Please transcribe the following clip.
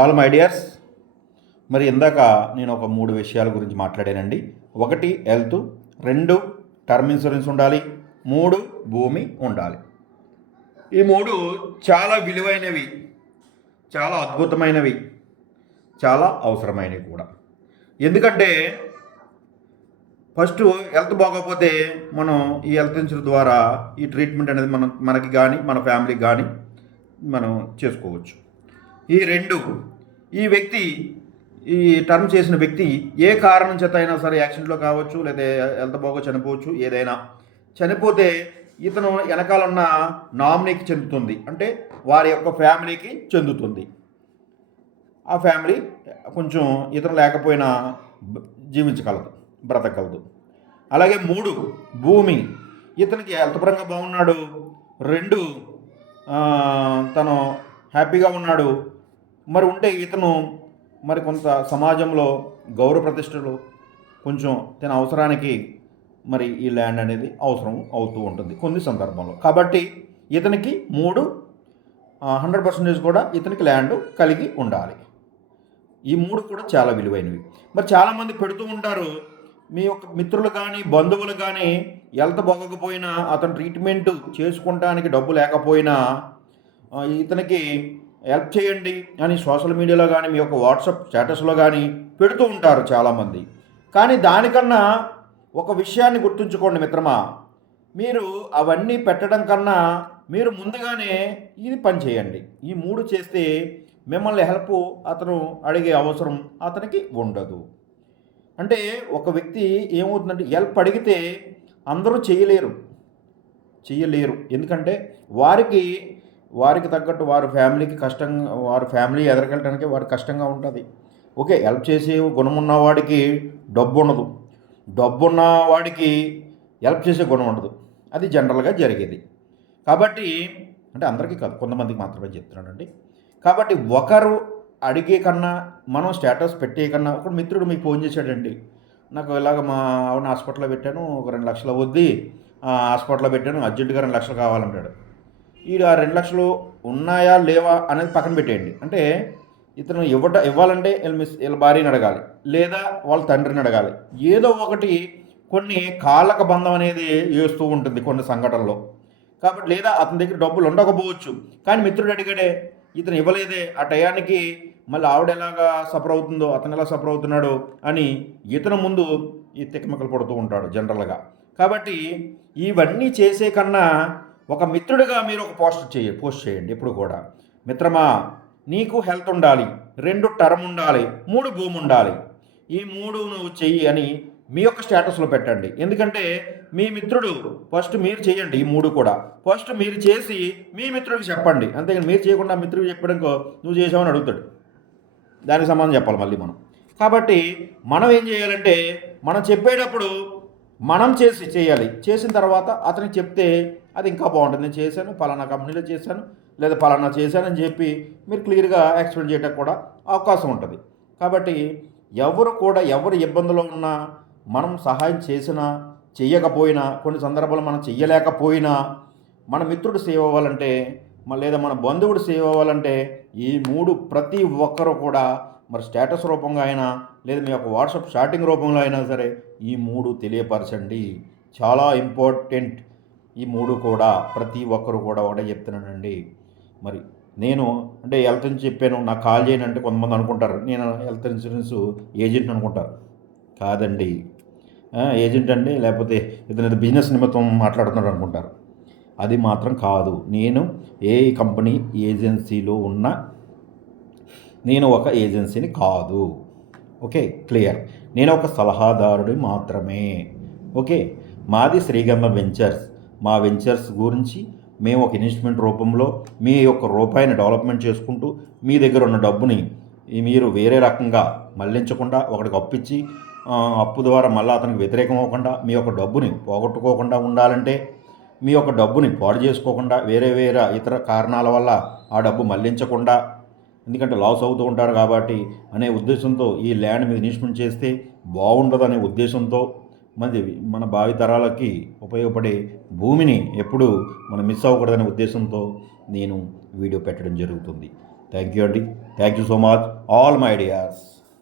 All my dears మరి ఇందాక నేను ఒక మూడు విషయాల గురించి మాట్లాడానండి. ఒకటి హెల్త్ రెండు టర్మ్ ఇన్సూరెన్స్ ఉండాలి మూడు భూమి ఉండాలి. ఈ మూడు చాలా విలువైనవి చాలా అద్భుతమైనవి చాలా అవసరమైనవి కూడా. ఎందుకంటే ఫస్ట్ హెల్త్ బాగోకపోతే మనం ఈ హెల్త్ ఇన్సూరెన్స్ ద్వారా ఈ ట్రీట్మెంట్ అనేది మనం మనకి కానీ మన ఫ్యామిలీకి కానీ మనం చేసుకోవచ్చు. ఈ రెండు ఈ వ్యక్తి ఈ టర్మ్ చేసిన వ్యక్తి ఏ కారణం చేత అయినా సరే యాక్సిడెంట్లో కావచ్చు లేదా హెల్త్ బాగో చనిపోవచ్చు ఏదైనా. చనిపోతే ఇతను వెనకాల ఉన్న నామినీకి చెందుతుంది. అంటే వారి యొక్క ఫ్యామిలీకి చెందుతుంది. ఆ ఫ్యామిలీ కొంచెం ఇతను లేకపోయినా జీవించగలదు బ్రతకగలదు. అలాగే మూడు భూమి. ఇతనికి హెల్త్ పరంగా బాగున్నాడు. రెండు తను హ్యాపీగా ఉన్నాడు. మరి ఉంటే ఇతను మరి కొంత సమాజంలో గౌరవ ప్రతిష్టలు కొంచెం తన అవసరానికి మరి ఈ ల్యాండ్ అనేది అవసరం అవుతూ ఉంటుంది కొన్ని సందర్భంలో. కాబట్టి ఇతనికి మూడు హండ్రెడ్ పర్సెంటేజ్ కూడా ఇతనికి ల్యాండ్ కలిగి ఉండాలి. ఈ మూడు కూడా చాలా విలువైనవి. మరి చాలామంది పెడుతూ ఉంటారు మీ యొక్క మిత్రులు కానీ బంధువులు కానీ హెల్త్ బాగోకపోయినా అతను ట్రీట్మెంట్ చేసుకుంటానికి డబ్బు లేకపోయినా ఇతనికి హెల్ప్ చేయండి అని సోషల్ మీడియాలో కానీ మీ యొక్క వాట్సాప్ స్టేటస్లో కానీ పెడుతూ ఉంటారు చాలామంది. కానీ దానికన్నా ఒక విషయాన్ని గుర్తుంచుకోండి మిత్రమా. మీరు అవన్నీ పెట్టడం కన్నా మీరు ముందుగానే ఇది పని చేయండి. ఈ మూడు చేస్తే మిమ్మల్ని హెల్ప్ అతను అడిగే అవసరం అతనికి ఉండదు. అంటే ఒక వ్యక్తి ఏమవుతుందంటే హెల్ప్ అడిగితే అందరూ చేయలేరు. చేయలేరు. ఎందుకంటే వారికి వారికి తగ్గట్టు వారి ఫ్యామిలీకి కష్టంగా వారి ఫ్యామిలీ ఎదరకెళ్ళడానికి వారికి కష్టంగా ఉంటుంది. ఓకే హెల్ప్ చేసే గుణం ఉన్నవాడికి డబ్బు ఉండదు. డబ్బు ఉన్నవాడికి హెల్ప్ చేసే గుణం ఉండదు. అది జనరల్గా జరిగేది. కాబట్టి అంటే అందరికీ కాదు కొంతమందికి మాత్రమే చెప్తున్నానండి. కాబట్టి ఒకరు అడిగే కన్నా మనం స్టేటస్ పెట్టే కన్నా ఒక మిత్రుడు మీకు ఫోన్ చేశాడండి. నాకు ఇలాగ మా ఆవిడ హాస్పిటల్లో పెట్టాను ఒక రెండు లక్షలు వద్ది హాస్పిటల్లో పెట్టాను అర్జెంటుగా రెండు లక్షలు కావాలంటాడు. ఈడు ఆ రెండు లక్షలు ఉన్నాయా లేవా అనేది పక్కన పెట్టేయండి. అంటే ఇతను ఇవ్వట ఇవ్వాలంటే వీళ్ళ మిస్ వీళ్ళ భార్యని అడగాలి. లేదా వాళ్ళ తండ్రిని అడగాలి. ఏదో ఒకటి కొన్ని కాళ్ళక బంధం అనేది వేస్తూ ఉంటుంది కొన్ని సంఘటనలో. కాబట్టి లేదా అతని దగ్గర డబ్బులు ఉండకపోవచ్చు. కానీ మిత్రుడు అడిగాడే ఇతను ఇవ్వలేదే ఆ టయానికి మళ్ళీ ఆవిడ ఎలాగా సఫర్ అవుతుందో అతను ఎలా సఫర్ అవుతున్నాడో అని ఇతను ముందు ఈ తిక్కమక్కలు పడుతూ ఉంటాడు జనరల్గా. కాబట్టి ఇవన్నీ చేసే కన్నా ఒక మిత్రుడిగా మీరు ఒక పోస్ట్ చేయ పోస్ట్ చేయండి ఎప్పుడు కూడా. మిత్రమా నీకు హెల్త్ ఉండాలి రెండు టర్మ్ ఉండాలి మూడు భూమి ఉండాలి. ఈ మూడు నువ్వు చెయ్యి అని మీ యొక్క స్టేటస్లో పెట్టండి. ఎందుకంటే మీ మిత్రుడు ఫస్ట్ మీరు చేయండి ఈ మూడు కూడా. ఫస్ట్ మీరు చేసి మీ మిత్రుడికి చెప్పండి. అంతేగాని మీరు చేయకుండా మిత్రుడికి చెప్పడానికో నువ్వు చేసావని అడుగుతాడు. దానికి సంబంధం చెప్పాలి మళ్ళీ మనం. కాబట్టి మనం ఏం చేయాలంటే మనం చెప్పేటప్పుడు మనం చేసి చేయాలి. చేసిన తర్వాత అతనికి చెప్తే అది ఇంకా బాగుంటుంది. నేను చేశాను పలానా కంపెనీలో చేశాను లేదా పలానా చేశానని చెప్పి మీరు క్లియర్గా ఎక్స్ప్లెయిన్ చేయడానికి కూడా అవకాశం ఉంటుంది. కాబట్టి ఎవరు కూడా ఎవరు ఇబ్బందులో ఉన్నా మనం సహాయం చేసినా చెయ్యకపోయినా కొన్ని సందర్భాలు మనం చెయ్యలేకపోయినా మన మిత్రుడు సేవ్ అవ్వాలంటే లేదా మన బంధువుడు సేవ్ అవ్వాలంటే ఈ మూడు ప్రతి ఒక్కరు కూడా మరి స్టేటస్ రూపంగా అయినా లేదా మీ యొక్క వాట్సాప్ షాటింగ్ రూపంలో అయినా సరే ఈ మూడు తెలియపరచండి. చాలా ఇంపార్టెంట్ ఈ మూడు కూడా ప్రతి ఒక్కరు కూడా ఒకటే చెప్తున్నానండి. మరి నేను అంటే హెల్త్ ఇన్సూరెన్స్ చెప్పాను నాకు కాల్ చేయను అంటే కొంతమంది అనుకుంటారు. నేను హెల్త్ ఇన్సూరెన్స్ ఏజెంట్ అనుకుంటారు. కాదండి. ఏజెంట్ అండి లేకపోతే ఇతను బిజినెస్ నిమిత్తం మాట్లాడుతున్నాడు అనుకుంటారు. అది మాత్రం కాదు. నేను ఏ కంపెనీ ఏజెన్సీలో ఉన్న నేను ఒక ఏజెన్సీని కాదు. Okay clear. నేను ఒక సలహాదారుడి మాత్రమే. ఓకే మాది శ్రీగంధ వెంచర్స్. మా వెంచర్స్ గురించి మేము ఒక ఇన్వెస్ట్మెంట్ రూపంలో మీ యొక్క రూపాయిని డెవలప్మెంట్ చేసుకుంటూ మీ దగ్గర ఉన్న డబ్బుని మీరు వేరే రకంగా మళ్ళించకుండా ఒకటికి అప్పిచ్చి అప్పు ద్వారా మళ్ళీ అతనికి వ్యతిరేకం అవ్వకుండా మీ యొక్క డబ్బుని పోగొట్టుకోకుండా ఉండాలంటే మీ యొక్క డబ్బుని పాడు చేసుకోకుండా వేరే వేరే ఇతర కారణాల వల్ల ఆ డబ్బు మళ్ళించకుండా ఎందుకంటే లాస్ అవుతూ ఉంటారు కాబట్టి అనే ఉద్దేశంతో ఈ ల్యాండ్ మీద ఇన్వెస్ట్మెంట్ చేస్తే బాగుండదు అనే ఉద్దేశంతో మంది మన భావితరాలకి ఉపయోగపడే భూమిని ఎప్పుడు మనం మిస్ అవ్వకూడదనే ఉద్దేశంతో నేను వీడియో పెట్టడం జరుగుతుంది. థ్యాంక్ యూ అండి. Thank you so much all my ideas